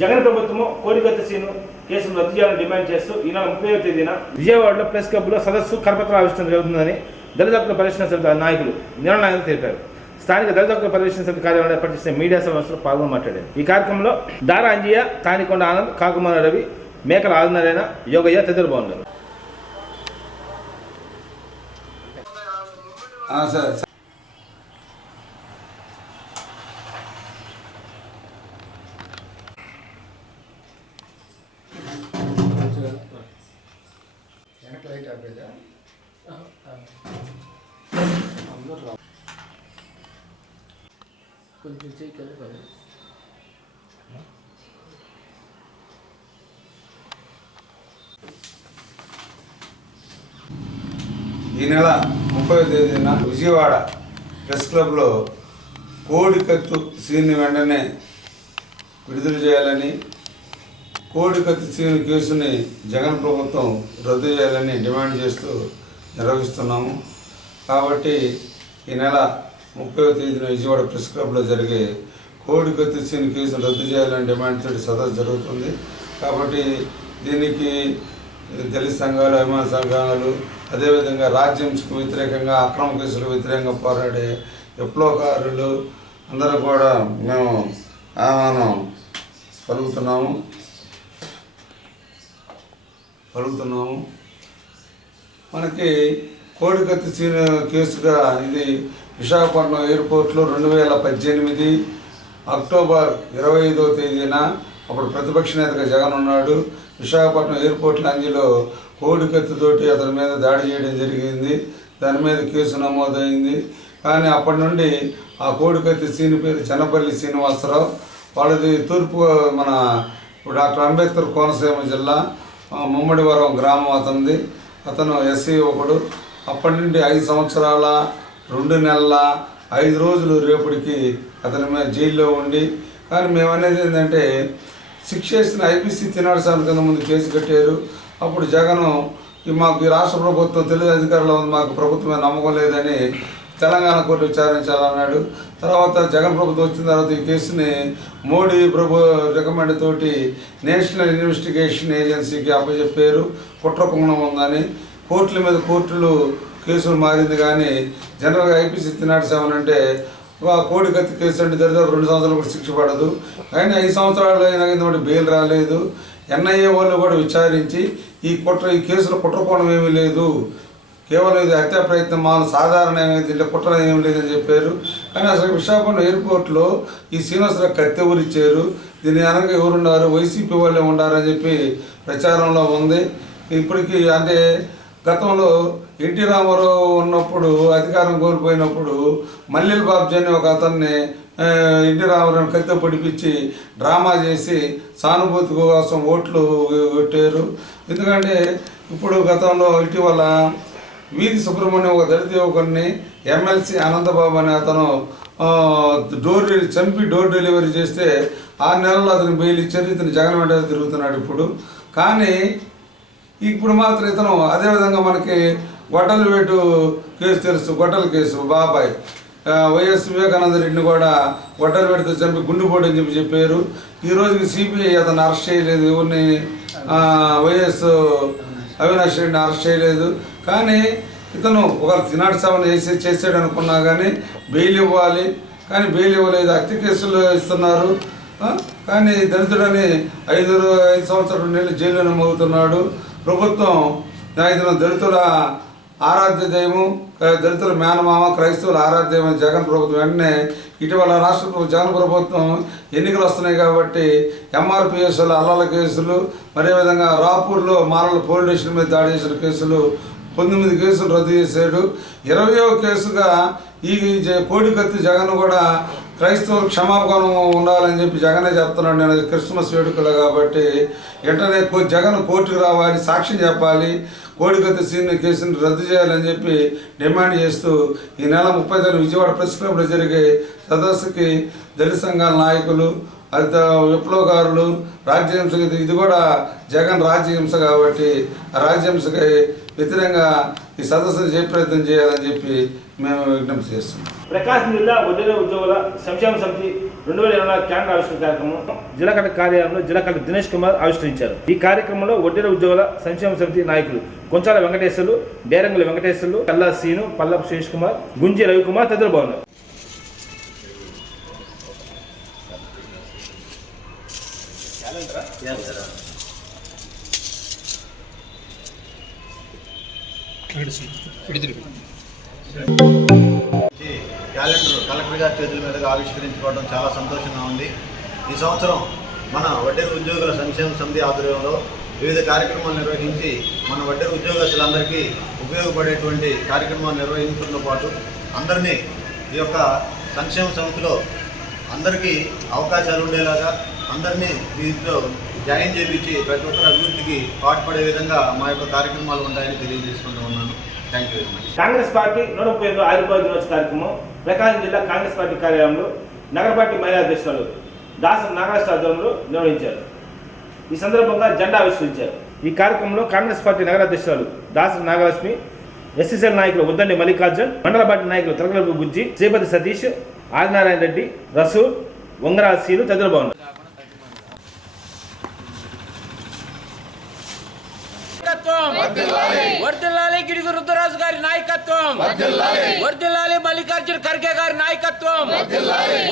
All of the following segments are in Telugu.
జగన్ ప్రభుత్వము కోడికత్తి సీను కేసును రద్దు చేయాలని డిమాండ్ చేస్తూ ఈ నెల 30వ తేదీన విజయవాడలో ప్రెస్ క్లబ్లో సదస్సు కరపత్ర ఆవిష్కరణ జరుగుతుందని దళిత హక్కుల పరిరక్షణ సమితి నాయకులు నిర్ణయాలు తెలిపారు. స్థానిక దళిత హక్కుల పరిరక్షణ సమితి కార్యాలయంలో ఏర్పాటు చేసిన మీడియా సమావేశంలో పాల్గొని మాట్లాడారు. ఈ కార్యక్రమంలో దారా అంజయ్య, తానికొండ ఆనంద్, కాకుమార రవి, మేకల ఆదినారాయణ, యోగయ్య తదితరులు బాగున్నారు. ఈ నెల 30వ తేదీన విజయవాడ ప్రెస్ క్లబ్లో కోడికత్తు సీన్ని వెంటనే విడుదల చేయాలని, కోడికత్తు సీన్ కేసుని జగన్ ప్రభుత్వం రద్దు చేయాలని డిమాండ్ చేస్తూ నిర్వహిస్తున్నాము. కాబట్టి ఈ నెల 30వ తేదీన విజయవాడ ప్రెస్ క్లబ్లో జరిగే కోడికత్తు సీన్ కేసును రద్దు చేయాలని డిమాండ్ తోటి సదస్సు జరుగుతుంది. కాబట్టి దీనికి దళిత సంఘాలు, అభిమాన సంఘాలు, అదేవిధంగా రాజ్యాంశకు వ్యతిరేకంగా, అక్రమ కేసులకు వ్యతిరేకంగా పోరాడే విప్లవకారులు అందరూ కూడా మేము ఆహ్వానం పలుకుతున్నాము. మనకి కోడికత్తి సీన్ కేసుగా ఇది విశాఖపట్నం ఎయిర్పోర్ట్లో 2018 అక్టోబర్ 25వ తేదీన అప్పుడు ప్రతిపక్ష నేతగా జగన్ ఉన్నాడు. విశాఖపట్నం ఎయిర్పోర్ట్ లాంజీలో కోడికత్తితోటి అతని మీద దాడి చేయడం జరిగింది. దాని మీద కేసు నమోదైంది. కానీ అప్పటి నుండి ఆ కోడికత్తి సీని పేరు చెన్నపల్లి శ్రీనివాసరావు. వాళ్ళది తూర్పు మన డాక్టర్ అంబేద్కర్ కోనసీమ జిల్లా ముమ్మడివరం గ్రామం అతనిది. అతను ఎస్సీ ఒకడు. అప్పటి నుండి 5 సంవత్సరాల 2 నెలల 5 రోజులు రేపటికి అతని మీద జైల్లో ఉండి, కానీ మేము అనేది ఏంటంటే శిక్ష చేసిన ఐపీసీ తినాడు సార్ కింద ముందు కేసు కట్టారు. అప్పుడు జగను మాకు ఈ రాష్ట్ర ప్రభుత్వం తెలుగు అధికారులు ఉంది, మాకు ప్రభుత్వమే నమ్మకం లేదని తెలంగాణ కోర్టు విచారించాలన్నాడు. తర్వాత జగన్ ప్రభుత్వం వచ్చిన తర్వాత ఈ కేసుని మోడీ ప్రభు రికమెండ్ తోటి నేషనల్ ఇన్వెస్టిగేషన్ ఏజెన్సీకి అప్పచెప్పారు. కుట్రకుండం ఉందని కోర్టుల మీద కోర్టులు కేసులు మారింది. కానీ జనరల్గా ఐపీసీ తినాడు 7 అంటే కోడికత్తి కేసు అంటే దరిదాపు 2 సంవత్సరాలు కూడా శిక్ష పడదు. కానీ 5 సంవత్సరాలు అయినా కింద బెయిల్ రాలేదు. ఎన్ఐఏ వాళ్ళు కూడా విచారించి ఈ కేసులో కుట్రకోణం ఏమీ లేదు, కేవలం ఇది హత్యా ప్రయత్నం, మామూలు సాధారణ దీంట్లో కుట్ర ఏమి లేదని చెప్పారు. కానీ అసలు విశాఖపట్నం ఎయిర్పోర్ట్లో ఈ శ్రీనివాసరావు కత్తి ఎవరిచ్చారు, దీని వెనక ఎవరున్నారు, వైసీపీ వాళ్ళే ఉండారని చెప్పి ప్రచారంలో ఉంది. ఇప్పటికీ అంటే గతంలో ఎన్టీ రామారావు ఉన్నప్పుడు అధికారం కోల్పోయినప్పుడు మల్లెల బాబ్జీ అని ఒక అతన్ని ఎన్టీ రామారావుని కత్తి పొడిపించి డ్రామా చేసి సానుభూతి కోసం ఓట్లు కొట్టారు. ఎందుకంటే ఇప్పుడు గతంలో ఇటీవల వీధి సుబ్రహ్మణ్యం ఒక దళిత యువకుడిని ఎమ్మెల్సీ అనంతబాబు అనే అతను చంపి డోర్ డెలివరీ చేస్తే 6 నెలల్లో అతను బెయిల్ ఇచ్చారు. ఇతను జగన్ వెంట తిరుగుతున్నాడు ఇప్పుడు. కానీ ఇప్పుడు మాత్రం ఇతను అదేవిధంగా మనకి గొడ్డలవేటు కేసు తెలుసు, గొడ్డల కేసు బాబాయ్ వైఎస్ వివేకానంద రెడ్డిని కూడా గొడ్డలవేటుతో చంపి గుండెపోటు అని చెప్పారు. ఈ రోజుకి సిబిఐ అతను అరెస్ట్ చేయలేదు, ఎవరిని వైఎస్ అవినాష్ రెడ్డిని అరెస్ట్ చేయలేదు. కానీ ఇతను ఒక తినాడు 7 చేసాడు అనుకున్నా కానీ బెయిల్ ఇవ్వాలి, కానీ బెయిల్ ఇవ్వలేదు. హత్య కేసులు ఇస్తున్నారు. కానీ దళితుడని 5 సంవత్సరాలు 2 నెలలు జైల్లోనే మోగుతున్నాడు. ప్రభుత్వం ఇతను దళితుల ఆరాధ్య దైవం, దళితుల మేనమామ, క్రైస్తవుల ఆరాధ్యమైన జగన్ ప్రభుత్వం వెంటనే ఇటీవల రాష్ట్ర జగన్ ప్రభుత్వం ఎన్నికలు వస్తున్నాయి కాబట్టి ఎంఆర్పిఎస్ల అల్లల కేసులు, మరేవిధంగా రాపూర్లో మారల పోలీస్ స్టేషన్ మీద దాడి చేసిన కేసులు 19 కేసులు రద్దు చేశాడు. 20వ కేసుగా ఈ కోడికత్తి జగన్ కూడా క్రైస్తవులు క్షమాపణ ఉండాలని చెప్పి జగనే చెప్తున్నాడు. నేను క్రిస్మస్ వేడుకలు కాబట్టి వెంటనే జగన్ కోర్టుకు రావాలి, సాక్ష్యం చెప్పాలి, కోడికత్తి సీన్ కేసుని రద్దు చేయాలని చెప్పి డిమాండ్ చేస్తూ ఈ నెల 30 విజయవాడ ప్రెస్ క్లబ్లో జరిగే సదస్సుకి దళిత సంఘాల నాయకులు, విప్లవకారులు, రాజ్యహింస, ఇది కూడా జగన్ రాజ్యహింస కాబట్టి ఆ రాజ్యహింసకి వ్యతిరేకంగా ఈ సదస్సును జయప్రయత్నం చేయాలని చెప్పి మేము విజ్ఞప్తి చేస్తున్నాం. ప్రకాశం జిల్లా వడ్డీల ఉద్యోగుల సంక్షేమ సమితి 2024 క్యాలెండర్ ఆవిష్కరణ కార్యక్రమం జిల్లా కలెక్టర్ కార్యాలయంలో జిల్లా కలెక్టర్ దినేష్ కుమార్ ఆవిష్కరించారు. ఈ కార్యక్రమంలో వడ్డీల ఉద్యోగుల సంక్షేమ సమితి నాయకులు కొంచాల వెంకటేశ్వర్లు, డేరంగుల వెంకటేశ్వర్లు, కల్లా సీను, పల్లపు శేష్ కుమార్, గుంజి రవికుమార్ తదితరులు బాగున్నారు. క్యాలెండర్ కలెక్టర్ గారి చేతుల మీదుగా ఆవిష్కరించుకోవడం చాలా సంతోషంగా ఉంది. ఈ సంవత్సరం మన వడ్డీల ఉద్యోగుల సంక్షేమ సమితి ఆధ్వర్యంలో వివిధ కార్యక్రమాలు నిర్వహించి మన వడ్డీల ఉద్యోగస్తులందరికీ ఉపయోగపడేటువంటి కార్యక్రమాలు నిర్వహించడంతో పాటు అందరినీ ఈ యొక్క సంక్షేమ సమితిలో అందరికీ అవకాశాలు ఉండేలాగా అందరినీ దీంట్లో జాయిన్ చేయించి ప్రతి ఒక్కరి అభివృద్ధికి పాటుపడే విధంగా మా యొక్క కార్యక్రమాలు ఉంటాయని తెలియజేసుకుంటూ ఉన్నాను. Thank you very much. Congress party 135 Ayurveda దినోత్సవ కార్యక్రమం ప్రకాశం జిల్లా కాంగ్రెస్ పార్టీ కార్యాలయంలో నగర పార్టీ మహిళా అధ్యక్షులు దాసరి నాగరాజ్ ఆధ్వర్యంలో నిర్వహించారు. ఈ సందర్భంగా జెండా ఆవిష్కరించారు. ఈ కార్యక్రమంలో కాంగ్రెస్ పార్టీ నగర అధ్యక్షులు దాసరి నాగలక్ష్మి, ఎస్సీసీఎల్ నాయకులు ఉద్దండి మల్లికార్జున్, మండల పార్టీ నాయకులు తరగలపు బుజ్జి, శ్రీపతి సతీష్, ఆదినారాయణ రెడ్డి, రసూల్, వంగరాజ్ సీలు తదితరులు బాగున్నారు. వర్ధిల్లాలి గిడుగు రుద్రరాజు గారి నాయకత్వం, వర్ధిల్లాలి మల్లికార్జున ఖర్గే గారి నాయకత్వం,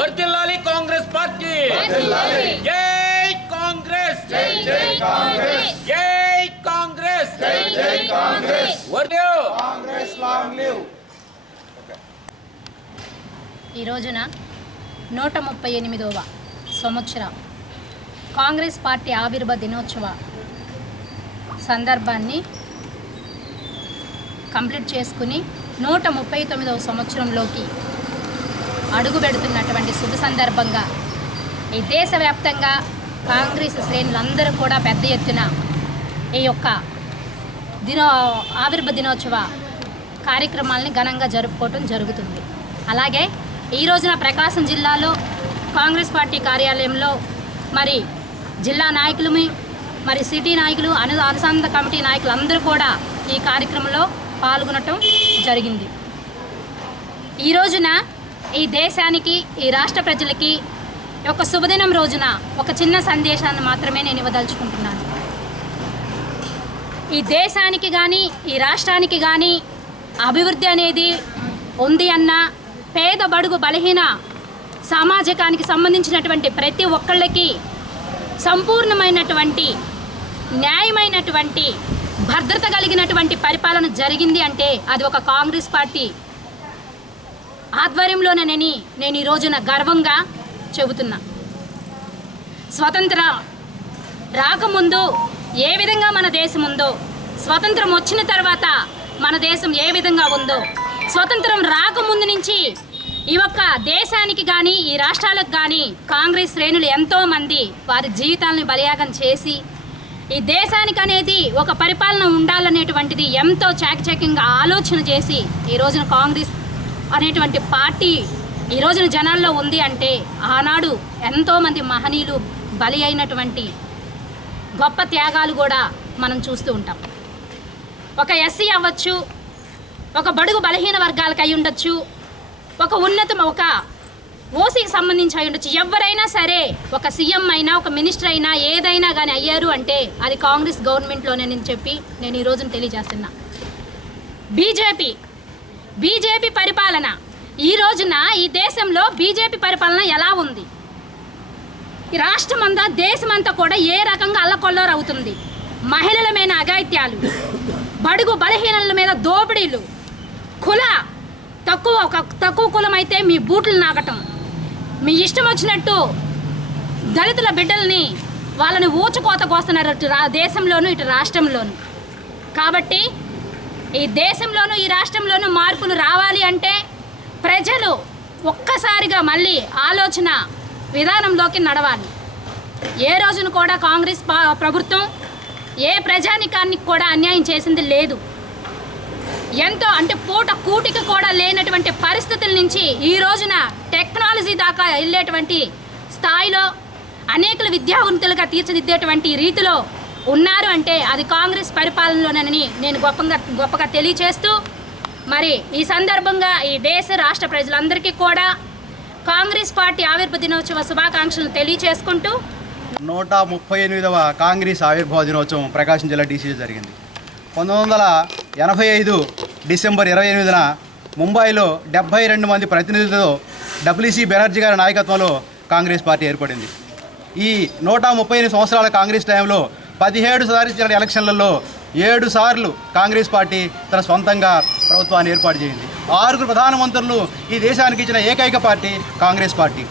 వర్ధిల్లాలి కాంగ్రెస్ పార్టీ. జై కాంగ్రెస్, జై కాంగ్రెస్, జై కాంగ్రెస్, జై కాంగ్రెస్. ఈ రోజున 138వ సంవత్సరం కాంగ్రెస్ పార్టీ ఆవిర్భావ దినోత్సవ సందర్భాన్ని కంప్లీట్ చేసుకుని 139వ సంవత్సరంలోకి అడుగు పెడుతున్నటువంటి శుభ సందర్భంగా ఈ దేశవ్యాప్తంగా కాంగ్రెస్ శ్రేణులందరూ కూడా పెద్ద ఎత్తున ఈ యొక్క ఆవిర్భావ దినోత్సవ కార్యక్రమాలని ఘనంగా జరుపుకోవటం జరుగుతుంది. అలాగే ఈ రోజున ప్రకాశం జిల్లాలో కాంగ్రెస్ పార్టీ కార్యాలయంలో మరి జిల్లా నాయకులు, మరి సిటీ నాయకులు, అనుసంధాన కమిటీ నాయకులు అందరూ కూడా ఈ కార్యక్రమంలో పాల్గొనటం జరిగింది. ఈ రోజున ఈ దేశానికి, ఈ రాష్ట్ర ప్రజలకి ఒక శుభదినం రోజున ఒక చిన్న సందేశాన్ని మాత్రమే నేను ఇవ్వదలుచుకుంటున్నాను. ఈ దేశానికి కానీ ఈ రాష్ట్రానికి కానీ అభివృద్ధి అనేది ఉంది అన్న పేద బడుగు బలహీన సామాజికానికి సంబంధించినటువంటి ప్రతి ఒక్కళ్ళకి సంపూర్ణమైనటువంటి న్యాయమైనటువంటి భద్రత కలిగినటువంటి పరిపాలన జరిగింది అంటే అది ఒక కాంగ్రెస్ పార్టీ ఆధ్వర్యంలోనేనని నేను ఈ రోజున గర్వంగా చెబుతున్నా. స్వతంత్ర రాకముందు ఏ విధంగా మన దేశం ఉందో, స్వతంత్రం వచ్చిన తర్వాత మన దేశం ఏ విధంగా ఉందో, స్వతంత్రం రాకముందు నుంచి ఈ ఒక్క దేశానికి కానీ ఈ రాష్ట్రాలకు కానీ కాంగ్రెస్ శ్రేణులు ఎంతోమంది వారి జీవితాలను బలియాగం చేసి ఈ దేశానికి అనేది ఒక పరిపాలన ఉండాలనేటువంటిది ఎంతో చాకచక్యంగా ఆలోచన చేసి ఈ రోజున కాంగ్రెస్ అనేటువంటి పార్టీ ఈ రోజున జనాల్లో ఉంది అంటే ఆనాడు ఎంతోమంది మహనీయులు బలి అయినటువంటి గొప్ప త్యాగాలు కూడా మనం చూస్తూ ఉంటాం. ఒక ఎస్సీ అవ్వచ్చు, ఒక బడుగు బలహీన వర్గాలకు అయి ఉండొచ్చు, ఒక ఒక ఓసీకి సంబంధించి అయి ఉండొచ్చు. ఎవరైనా సరే ఒక సీఎం అయినా ఒక మినిస్టర్ అయినా ఏదైనా కానీ అయ్యారు అంటే అది కాంగ్రెస్ గవర్నమెంట్లోనేనని చెప్పి నేను ఈ రోజున తెలియజేస్తున్నా. బీజేపీ పరిపాలన ఈ రోజున ఈ దేశంలో బీజేపీ పరిపాలన ఎలా ఉంది? ఈ రాష్ట్రమంతా దేశమంతా కూడా ఏ రకంగా అల్లకొల్లరు అవుతుంది. మహిళల మీద అఘాయిత్యాలు, బడుగు బలహీనల మీద దోపిడీలు, తక్కువ కులం అయితే మీ బూట్లు నాకటం, మీ ఇష్టం వచ్చినట్టు దళితుల బిడ్డల్ని వాళ్ళని ఊచకోత కోస్తున్నారు అటు దేశంలోనూ ఇటు రాష్ట్రంలోనూ. కాబట్టి ఈ దేశంలోనూ ఈ రాష్ట్రంలోనూ మార్పులు రావాలి అంటే ప్రజలు ఒక్కసారిగా మళ్ళీ ఆలోచన విధానంలోకి నడవాలి. ఏ రోజున కూడా కాంగ్రెస్ ప్రభుత్వం ఏ ప్రజానికానికి కూడా అన్యాయం చేసింది లేదు. ఎంతో అంటే పూట కూటికి కూడా లేనటువంటి పరిస్థితుల నుంచి ఈ రోజున టెక్నాలజీ దాకా వెళ్ళేటువంటి స్థాయిలో అనేక విద్యావంతులుగా తీర్చిదిద్దేటువంటి రీతిలో ఉన్నారు అంటే అది కాంగ్రెస్ పరిపాలనలోనని నేను గొప్పగా తెలియచేస్తూ, మరి ఈ సందర్భంగా ఈ దేశ రాష్ట్ర ప్రజలందరికీ కూడా కాంగ్రెస్ పార్టీ ఆవిర్భావ దినోత్సవ శుభాకాంక్షలు తెలియచేసుకుంటూ 138వ కాంగ్రెస్ ఆవిర్భావ దినోత్సవం ప్రకాశం జిల్లా డీసీలో జరిగింది. 1985 డిసెంబర్ 28న ముంబైలో 72 మంది ప్రతినిధులతో డబ్ల్యూసీ బెనర్జీ గారి నాయకత్వంలో కాంగ్రెస్ పార్టీ ఏర్పడింది. ఈ 138 సంవత్సరాల కాంగ్రెస్ టైంలో 17 సార్లు జరిగిన ఎలక్షన్లలో 7 సార్లు కాంగ్రెస్ పార్టీ తన సొంతంగా ప్రభుత్వాన్ని ఏర్పాటు చేసింది. 6 ప్రధానమంత్రులు ఈ దేశానికి ఇచ్చిన ఏకైక party Congress party.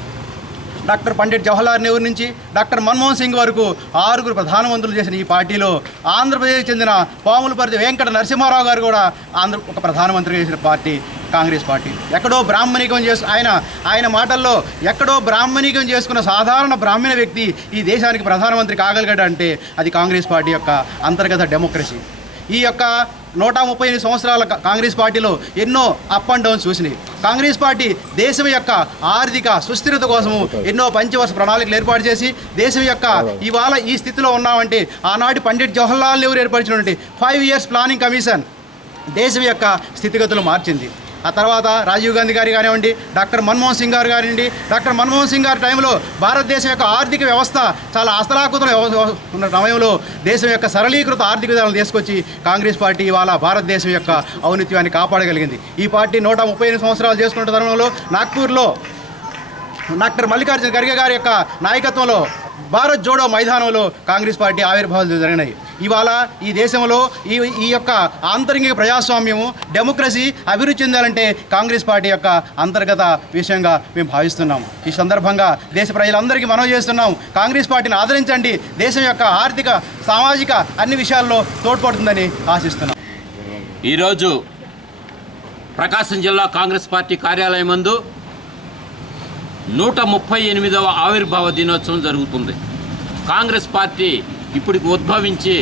Doctor Pandit Jawaharlal Nehru నుంచి డాక్టర్ మన్మోహన్ సింగ్ వరకు 6 ప్రధానమంత్రులు చేసిన ఈ పార్టీలో ఆంధ్రప్రదేశ్కి చెందిన పాములపర్తి వెంకట నరసింహారావు గారు కూడా ఒక ప్రధానమంత్రి చేసిన పార్టీ కాంగ్రెస్ పార్టీ. ఎక్కడో బ్రాహ్మణికం ఆయన మాటల్లో ఎక్కడో బ్రాహ్మణికం చేసుకున్న సాధారణ బ్రాహ్మణ వ్యక్తి ఈ దేశానికి ప్రధానమంత్రి కాగలిగాడంటే అది కాంగ్రెస్ పార్టీ యొక్క అంతర్గత డెమోక్రసీ. ఈ యొక్క 138 సంవత్సరాల కాంగ్రెస్ పార్టీలో ఎన్నో అప్ అండ్ డౌన్స్ చూసినాయి. కాంగ్రెస్ పార్టీ దేశం యొక్క ఆర్థిక సుస్థిరత కోసము ఎన్నో పంచవర్ష ప్రణాళికలు ఏర్పాటు చేసి దేశం యొక్క ఇవాళ ఈ స్థితిలో ఉన్నామంటే ఆనాటి పండిట్ జవహర్లాల్ నెహ్రూ ఏర్పరిచినటువంటి 5 years ప్లానింగ్ కమిషన్ దేశం యొక్క స్థితిగతులు మార్చింది. ఆ తర్వాత రాజీవ్ గాంధీ గారు కానివ్వండి, డాక్టర్ మన్మోహన్ సింగ్ గారు కానివ్వండి, డాక్టర్ మన్మోహన్ సింగ్ గారి టైంలో భారతదేశం యొక్క ఆర్థిక వ్యవస్థ చాలా అస్తలాకుతల ఉన్న సమయంలో దేశం యొక్క సరళీకృత ఆర్థిక విధానాలు తీసుకొచ్చి కాంగ్రెస్ పార్టీ ఇవాళ భారతదేశం యొక్క ఔన్నత్యాన్ని కాపాడగలిగింది. ఈ పార్టీ 138 సంవత్సరాలు చేసుకున్న తరుణంలో నాగ్పూర్లో డాక్టర్ మల్లికార్జున ఖర్గే గారి యొక్క నాయకత్వంలో భారత్ జోడో మైదానంలో కాంగ్రెస్ పార్టీ ఆవిర్భావాలు జరిగినాయి. ఇవాళ ఈ దేశంలో ఈ యొక్క ఆంతరిక ప్రజాస్వామ్యము డెమోక్రసీ అభివృద్ధి చెందాలంటే కాంగ్రెస్ పార్టీ యొక్క అంతర్గత విషయంగా మేము భావిస్తున్నాం. ఈ సందర్భంగా దేశ ప్రజలందరికీ మనవి చేస్తున్నాం, కాంగ్రెస్ పార్టీని ఆదరించండి. దేశం యొక్క ఆర్థిక సామాజిక అన్ని విషయాల్లో తోడ్పడుతుందని ఆశిస్తున్నాం. ఈరోజు ప్రకాశం జిల్లా కాంగ్రెస్ పార్టీ కార్యాలయం ముందు 138వ ఆవిర్భావ దినోత్సవం జరుగుతుంది. కాంగ్రెస్ పార్టీ ఇప్పటికి ఉద్భవించి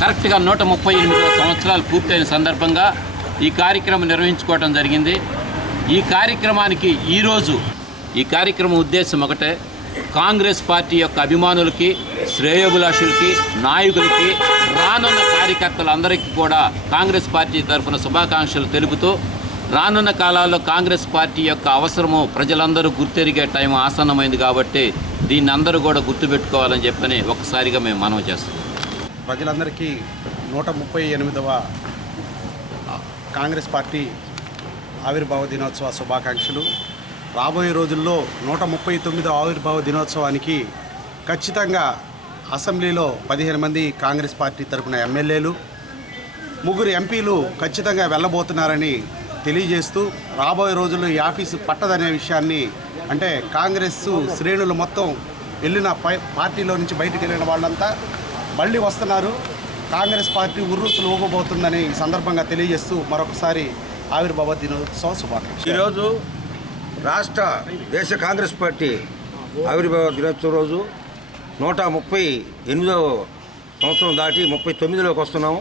కరెక్ట్గా 138 సంవత్సరాలు పూర్తయిన సందర్భంగా ఈ కార్యక్రమం నిర్వహించుకోవడం జరిగింది. ఈ కార్యక్రమం ఉద్దేశం ఒకటే, కాంగ్రెస్ పార్టీ యొక్క అభిమానులకి, శ్రేయోభిలాషులకి, నాయకులకి, రానున్న కార్యకర్తలందరికీ కూడా కాంగ్రెస్ పార్టీ తరఫున శుభాకాంక్షలు తెలుపుతూ, రానున్న కాలాల్లో కాంగ్రెస్ పార్టీ యొక్క అవసరము ప్రజలందరూ గుర్తెరిగే టైం ఆసన్నమైంది కాబట్టి దీన్ని అందరూ కూడా గుర్తుపెట్టుకోవాలని చెప్పని ఒక్కసారిగా మేము మనవి చేస్తాం. ప్రజలందరికీ 138వ కాంగ్రెస్ పార్టీ ఆవిర్భావ దినోత్సవ శుభాకాంక్షలు. రాబోయే రోజుల్లో 139వ ఆవిర్భావ దినోత్సవానికి ఖచ్చితంగా అసెంబ్లీలో 15 మంది కాంగ్రెస్ పార్టీ తరపున ఎమ్మెల్యేలు, 3 ఎంపీలు ఖచ్చితంగా వెళ్ళబోతున్నారని తెలియజేస్తూ, రాబోయే రోజుల్లో ఈ ఆఫీసు పట్టదనే విషయాన్ని, అంటే కాంగ్రెస్ శ్రేణులు మొత్తం వెళ్ళిన పార్టీలో నుంచి బయటికి వెళ్ళిన వాళ్ళంతా మళ్ళీ వస్తున్నారు, కాంగ్రెస్ పార్టీ ఉర్రూసులు ఊగబోతుందని ఈ సందర్భంగా తెలియజేస్తూ మరొకసారి ఆవిర్భావ దినోత్సవ శుభాకాంక్షలు. ఈరోజు రాష్ట్ర దేశ కాంగ్రెస్ పార్టీ ఆవిర్భావ దినోత్సవం రోజు 138వ సంవత్సరం దాటి 39లోకి వస్తున్నాము.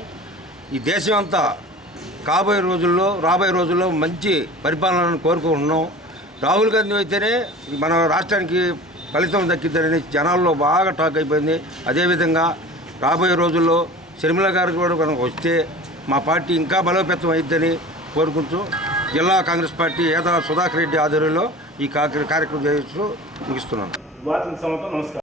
ఈ దేశం అంతా రాబోయే రోజుల్లో మంచి పరిపాలనను కోరుకుంటున్నాం. రాహుల్ గాంధీ అయితేనే మన రాష్ట్రానికి ఫలితం దక్కిద్దని జనాల్లో బాగా టాక్ అయిపోయింది. అదేవిధంగా రాబోయే రోజుల్లో షర్మిల గారు కూడా మనకు వస్తే మా పార్టీ ఇంకా బలోపేతం అయిద్దని కోరుకుంటూ జిల్లా కాంగ్రెస్ పార్టీ ఏదా సుధాకర్ రెడ్డి ఆధ్వర్యంలో ఈ కార్యక్రమం చేస్తూ ముగిస్తున్నాను. నమస్కారం.